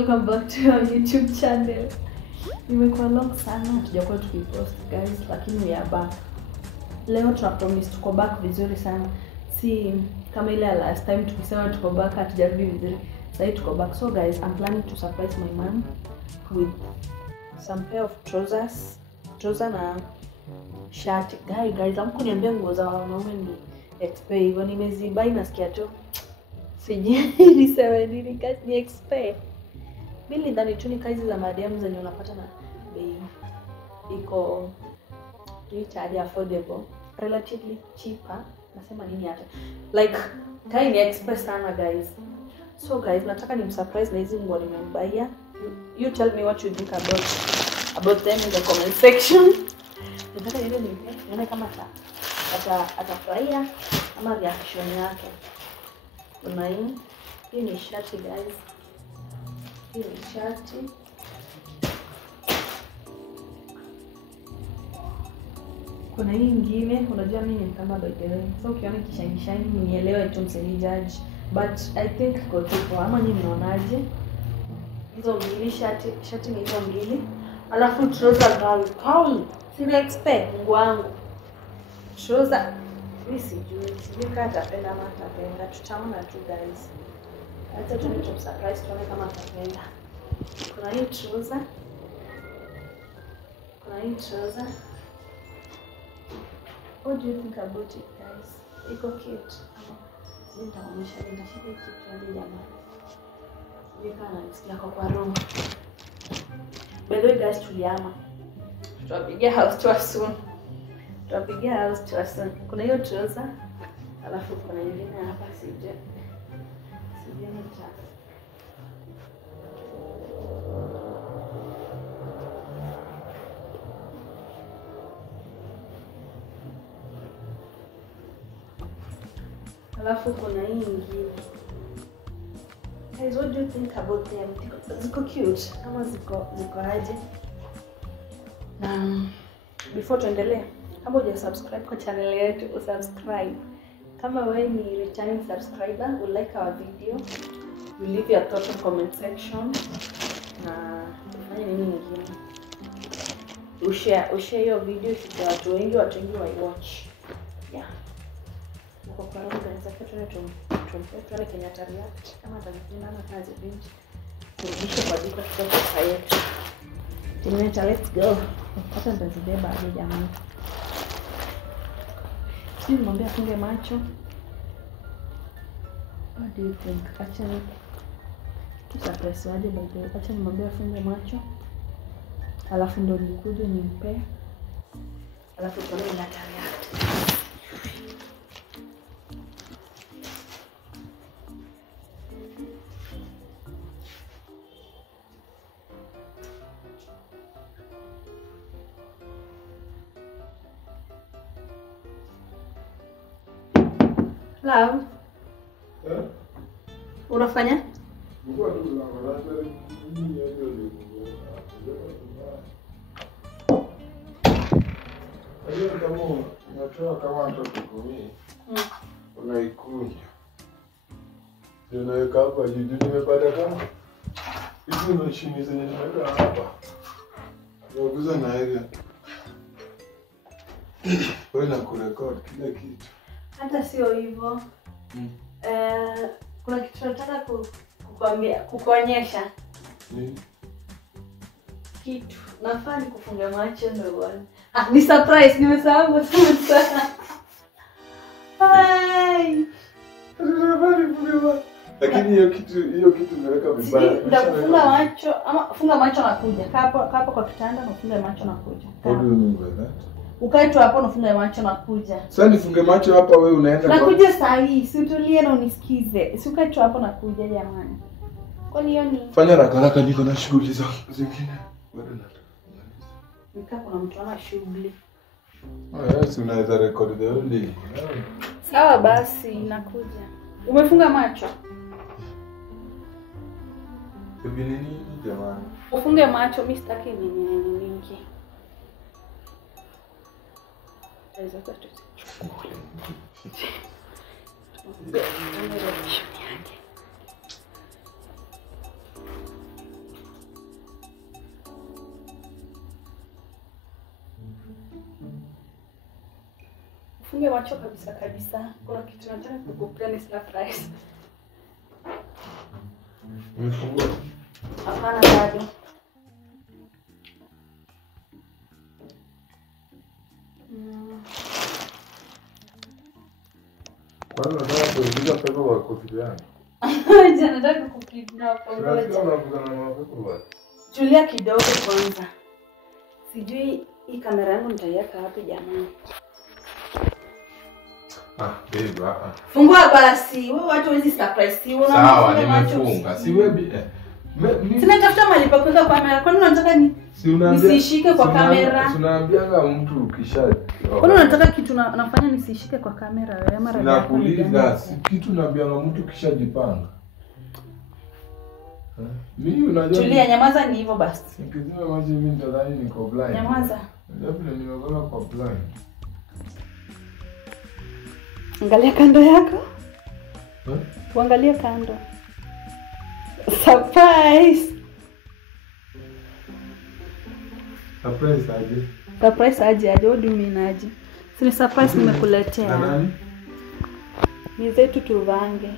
welcome back to our YouTube channel. Nimekuwa long sana hatujakuwa tukipost guys, lakini we are back. Leo tuna promise tuko back vizuri sana. Si kama ile last time tukisema tuko back hatujarudi vizuri. Sasa tuko back. So guys, I'm planning to surprise my mom with some pair of trousers. Trouser na shirt. Guys, hamkuniambia nguo za wanaume ni expe hivyo, nimezibai nasikia tu. Sijui niseme nini kati ni expe. Mimi ndani tu ni kazi za madam zenye unapata na bei iko rich affordable, relatively cheaper. Nasema nini hata like kai ni express sana guys. So guys, nataka ni surprise na hizi nguo nimembaia. You tell me what you think about them in the comment section. Nataka nione kama atafurahia ama reaction yake. Kuna hii ni shati guys. Hii ni shati. Kuna hii nyingine, unajua mimi ni kama by the way. So ukiona kishangishani nielewe tu mseni judge. But I think kwa tupo ama nyinyi mnaonaje? Hizo mbili shati ni hizo mbili. Alafu trouser girl. Sina expect mungu wangu. Trouser mimi sijui kama atapenda ama atapenda. Tutaona tu guys. Hata tunataka surprise tuone kama atapenda. Kuna hii trouser. What do you think about it guys? Iko cute. Nitaonyesha kitu hadi jamaa. Nikana nisikia kwa room. By the way guys, tuliama. Tutapigia house tour soon. Kuna hiyo trouser. Alafu kuna nyingine hapa sije nita. Alafu kuna hii nyingine. Guys, what do you think about them? Ziko cute. Kama ziko aje? Before tuendelee, kama hujasubscribe kwa channel yetu, usubscribe. Kama wewe ni returning subscriber, you like our video, you leave your thoughts in comment section. Na ufanye nini nyingine? Ushare hiyo video kwa watu wengi wa watch. Yeah. Kwa sababu kanisa kwetu tunatumia Kenyatta React kama tunapenda na kazi binti. Turudishe kwa duka tutoka yetu. Kenyatta, let's go. Hata nitazibeba hadi jamani. Sisi nimwambia afunge macho. What do you think? Acha surprise waje baadaye. Acha nimwambia afunge macho. Alafu ndo nikuje nimpe. Alafu tuone Kenyatta React. Love. Unafanya? Kama mtoto kumi. Unaikunja. Unaweka hapa juu nimepata kama hizi mashini zenye nimeweka hapa. Unaguza na ile. Wewe na kurekodi kila kitu. Hata sio hivyo. Kuna kitu nataka kukuonyesha. Kitu nafaa nikufunge macho ndio bwana. Ni surprise, nimesahau sana. Hai. Lakini hiyo kitu nimeweka vibaya. Nitakufunga macho ama funga macho na kuja. Kaa hapo kwa kitanda na funga macho na kuja. What do you mean by that? Ukae tu hapo unafunga macho na kuja. Sasa nifunge macho hapa wewe unaenda kwa nakuja saa hii, si utulie na unisikize. Si ukae tu hapo na kuja jamani. Kwani hiyo ni fanya haraka niko na shughuli zangu zingine. Bado nataka. Nikaa kuna mtu ana shughuli. Yes, unaweza record the whole day. Sawa basi nakuja. Umefunga macho? Bibi nini jamani? Ufunge macho, mimi sitaki nini mingi. Funge macho kabisa. Kuna kitu nataka kukupea ni surprise. Umefungua? Hapana bado. Kwani unataka kuingiza pepo kwa kofi yangu? Jana nataka kukidnap kwa Unataka unavugana na pepo wapi? Tulia kidogo kwanza. Sijui hii kamera yangu nitaiweka wapi jamani. Babe, Fungua basi. Wewe watu hizi surprise. Sawa, nimefunga. Si wewe Sina tafuta mahali pa kuweka kamera. Kwani unataka nisishike kwa kamera? Tunaambianga mtu ukisha. Kwani unataka kitu nafanya nisishike kwa kamera wewe mara na kuuliza kitu naambianga mtu kishajipanga. Mimi unajua. Tulia, nyamaza ni hivyo basi. Nikizima maji mimi ndadhani niko blind. Nyamaza. Labda nimeona kwa blind. Angalia kando yako. Uangalie kando. Surprise. Surprise aje? Surprise aje? What do you mean aje? Sini surprise nimekuletea. Na nani? Ni zetu tuvange.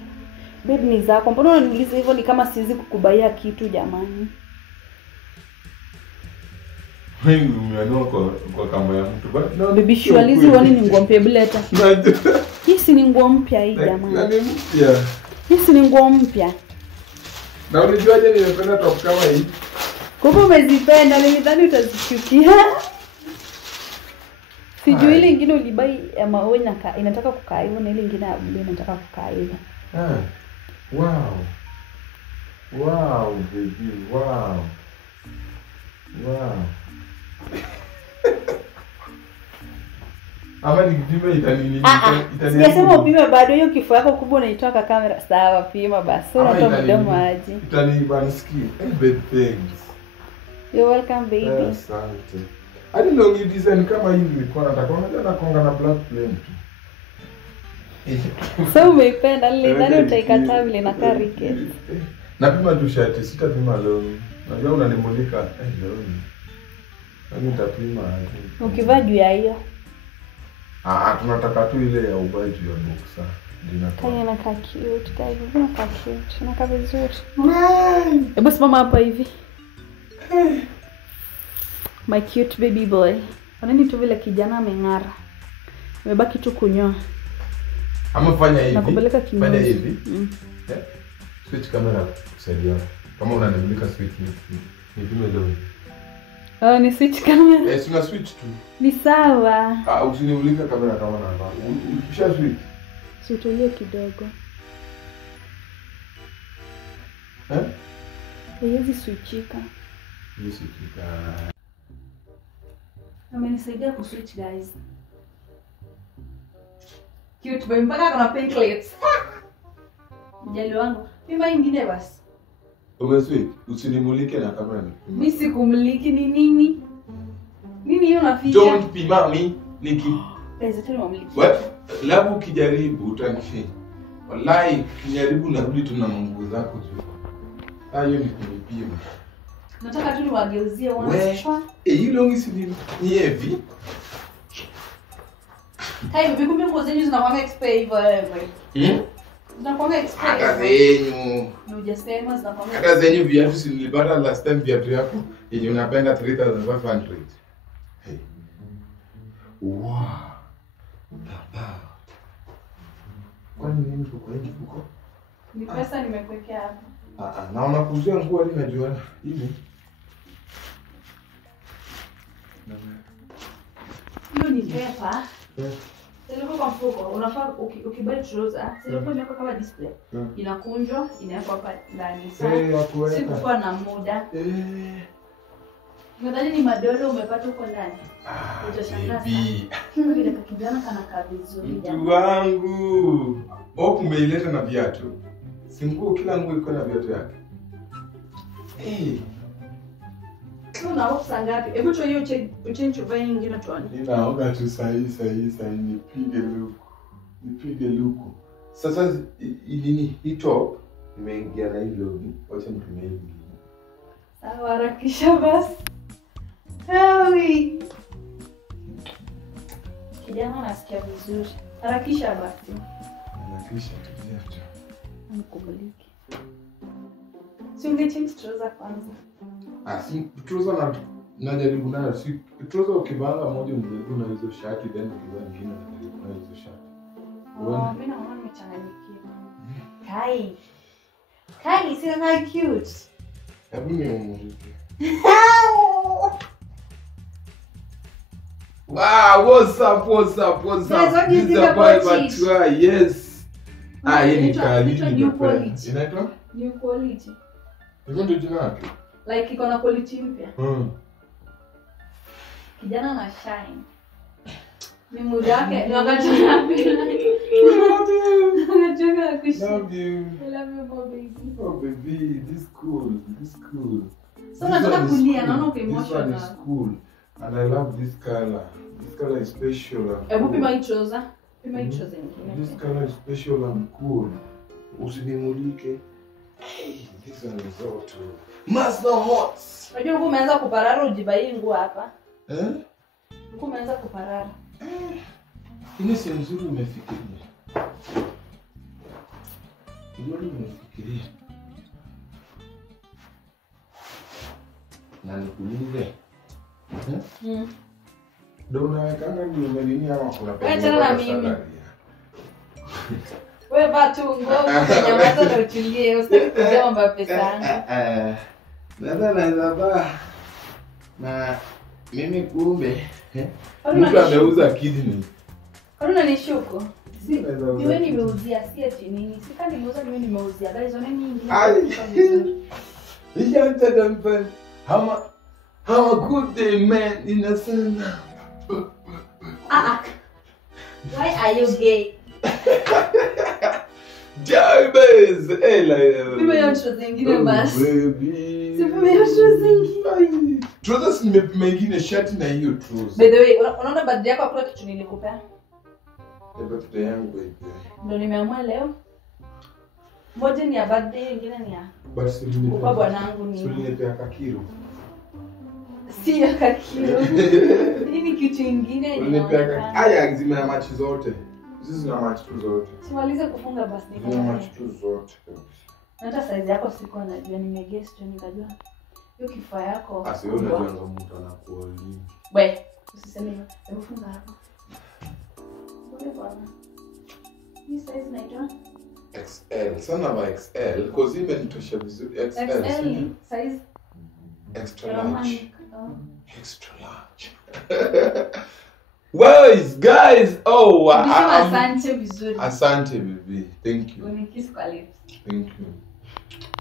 Babe ni zako. Mbona unaniuliza hivyo ni kama siwezi kukubaia kitu jamani? Wewe umeanoa kwa kamba ya mtu. No, baby surely wani ni nguo mpya bileta. Hii si ni nguo mpya hii jamani. Nani mpya? Hii si ni nguo mpya. Na ulijuaje nimependa top kama hii? Kumbe umezipenda, nilidhani utazichukia. Sijui ile nyingine ulibai ya mawe inataka kukaa hivyo na ile nyingine ya blue inataka kukaa hivyo. Wow. Wow, baby. Wow. Wow. Ama nikipima itanini? Sijasema upime bado, hiyo kifua yako kubwa unaitoa kwa kamera. Sawa, pima basi. Unatoa mdomo aje. Itanibanski. Bad things. You're welcome baby. Asante. Hadi long design kama hivi nilikuwa nataka unajua konga na black flame tu. So umeipenda nilidhani utaikataa vile na carrot. Napima tu shati, sitapima long. Najua unanimulika long. Nani nitapima aje? Ukivaa juu ya hiyo. Tunataka tu ile ya ubai juu ya boxer. Kaya na cute, kaya na cute, na kama vizuri. Hebu simama hapa hivi. My cute baby boy. Wanani tu vile kijana ameng'ara. Umebaki tu kunyoa. Ama fanya hivi. Nakupeleka kinyozi. Fanya hivi. Switch camera kusaidia. Kama unanimulika switch ni vile leo. Ni switch camera. Sina switch tu. Ni sawa. Usinimulika kamera kama namba. Ukisha switch. Situlie kidogo. Hizi switchika. Hizi switchika. Amenisaidia kuswitch guys. Cute boy mpaka kuna pink lips. Mjali wangu. Pima ingine basi. Umeswitch, usinimulike na kamera. Mimi sikumuliki ni nini? Nini hiyo naficha? Don't pima me Niki. Pesa tu mamliki. What? Labu kijaribu utanifi. Wallahi kijaribu narudi tu na nguvu zako tu. Hiyo ni kunipima. Nataka tu niwageuzie once. Hii longi si ni heavy. Hai, vikumbe nguo zenyu zinakuwa expert hivyo wewe. Zinakuwa expert. Hata zenyu. Ni ujasema zinakuwa. Hata zenyu viatu si nilipata last time viatu yako yenye unapenda 3500. Hey. Wow. Baba. Kwani nini uko hivi uko? Ni pesa nimekuwekea hapo. Naona kuzia nguo hadi najua hivi. Hiyo ni pepa. Silikuwa kwa mfuko, unafaa ukibuy trouser, silikuwa imewekwa kama display. Inakunjwa, inawekwa hapa ndani. Sikuwa na muda. Nadhani ni madolo umepata huko ndani. Utashangaa. Kile vile kijana kanakaa vizuri jamani. Mtu wangu. Umeileta na viatu. Si nguo kila nguo iko na viatu yake. Una opsa ngapi? Hebu tu hiyo uchange vae nyingine tuone. Ninaoga tu sahi nipige luku. Sasa hii top imeingia na hii logi. Wacha nitumie hii. Sawa, harakisha basi. Hawi. Kijana anasikia vizuri. Harakisha basi. Harakisha tulia tu. Mkubaliki. Si ungechange trouser kwanza. Si trouser najaribu nayo. Si trouser ukivanga moja unajaribu na hizo shati then ukivaa nyingine unajaribu na hizo shati. Mimi naona nimechanganyikiwa. Kai, si na cute. Hebu niumulike. Wow, what's up? Guys, what do you think about it? Yes. Hii ni Inaitwa kali. new quality. Inaitwa? New quality. Hivyo ndio jina lake. Like iko na quality mpya. Kijana na shine. Ni muda wake, ni wakati wake. Unataka kushine. Love you. I love you, baby. Oh baby, this cool. So nataka kulia, naona uko This one emotional. is cool. And I love this color. This color is special. Hebu pima hii trouser. Pima hii trouser nyingine. This color is special and cool. Usinimulike. This one is hot. Master hot. Unajua uko umeanza kuparara ujibai nguo hapa. Uko umeanza kuparara. Ini si nzuri umefikiria. Nzuri umefikiria. Na nikuulize. Ndio unawekanga ni umelini ama kuna pesa? Acha na mimi. Wewe bado nguo nyamaza na utulie, usitaki kujua mambo ya pesa yangu. Naweza ba. Na mimi kumbe mtu ameuza kidney. Karuna ni shuko. Si niwe nimeuzia si eti nini. Sika nimeuza niwe nimeuzia. Guys, ona nyingine. How a good day man in a sense. Why are you gay? Jabez, Pima ya trouser zingine basi. Baby. Si pima ya trouser zingine. Trousers nimepima ingine shati na hiyo trouser. By the way, unaona birthday yako hakuna kitu nilikupea? Birthday yangu baby. Ndio nimeamua leo. Moja ni ya birthday, nyingine ni ya Basi kwa bwanangu ni. Sulinipea kakiro. Si ya kakiro. Hii ni kitu kingine Sulinipea haya zime match zote. Hizi zina match tu zote. Simalize kufunga basi ni. Zina match tu zote. Hata size yako sikuwa najua, nimeguess tu nikajua. Hiyo kifaa yako. Asiwe unajua mtu anakuoli. Wewe, usiseme hivyo. Hebu funga hapo. Bora bwana. Hii size inaitwa XL. Sana ba XL because imenitosha vizuri. XL size extra large. Extra large. Guys, asante vizuri. Asante baby. Thank you. Unikiss kwa lips.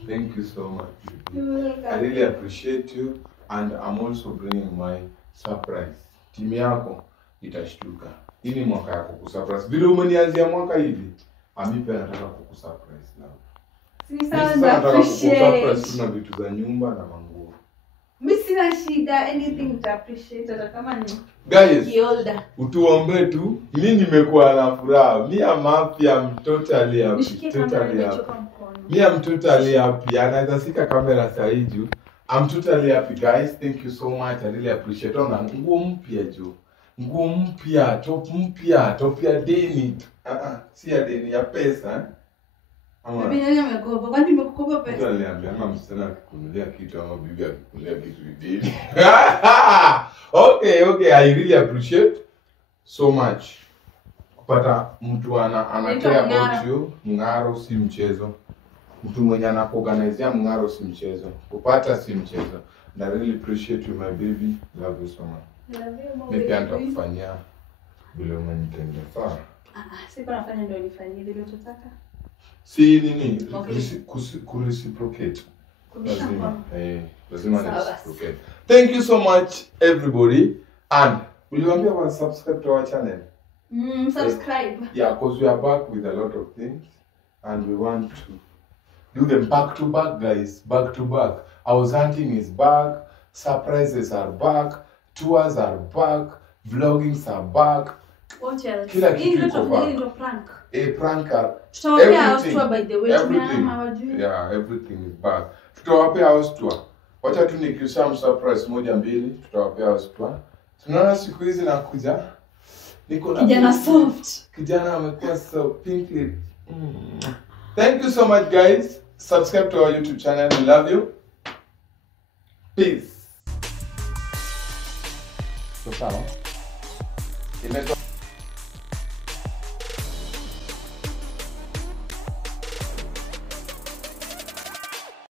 Thank you so much. I really appreciate you and I'm also bringing my surprise. Timu yako itashtuka. Hii ni mwaka yako kusurprise. Vile umenianzia mwaka hivi, amipe nataka kukusurprise now. Sasa nataka kukusurprise tuna vitu za nyumba na manguo. Mimi sina shida, anything to appreciate hata kama ni guys. Kiolda. Utuombe tu. Mimi nimekuwa na furaha. Mimi am happy, I'm totally happy. Totally happy. Anaweza sika kamera saa hii juu. I'm totally happy guys. Thank you so much. I really appreciate. Ona nguo mpya juu. Nguo mpya, top ya deni. Si ya deni ya pesa. Bibi nani amekopa? Kwani nimekukopa pesa? Ndio aliambia mama msichana akikunulia kitu ama bibi akikunulia kitu deni. Okay, I really appreciate so much. Kupata mtu ana care about you, mngaro si mchezo. Mtu mwenye anakuorganizea mngaro si mchezo. Kupata si mchezo. And I really appreciate you my baby. Love you so much. Love you more. Nipi nitakufanyia vile umenitendea. Sawa? Sipo nafanya ndio nifanyie vile utataka. Si nini? Kureciprocate. Lazima reciprocate. Thank you so much everybody and will you remember to subscribe to our channel? Subscribe. Yeah, because we are back with a lot of things and we want to do them back to back guys, back to back. Our hunting is back, surprises are back, tours are back, vloggings are back. What else? Kila kitu iko back. Prank. Pranker. Tutawapea house tour by the way. Yeah, everything is back. Tutawapea house tour. Wacha tu nikisha surprise moja mbili, tutawapea house tour. Tunaona siku hizi nakuja. Niko na kijana soft. Kijana amekuwa so pinkly. Thank you so much guys. Subscribe to our YouTube channel. We love you. Peace. So sawa.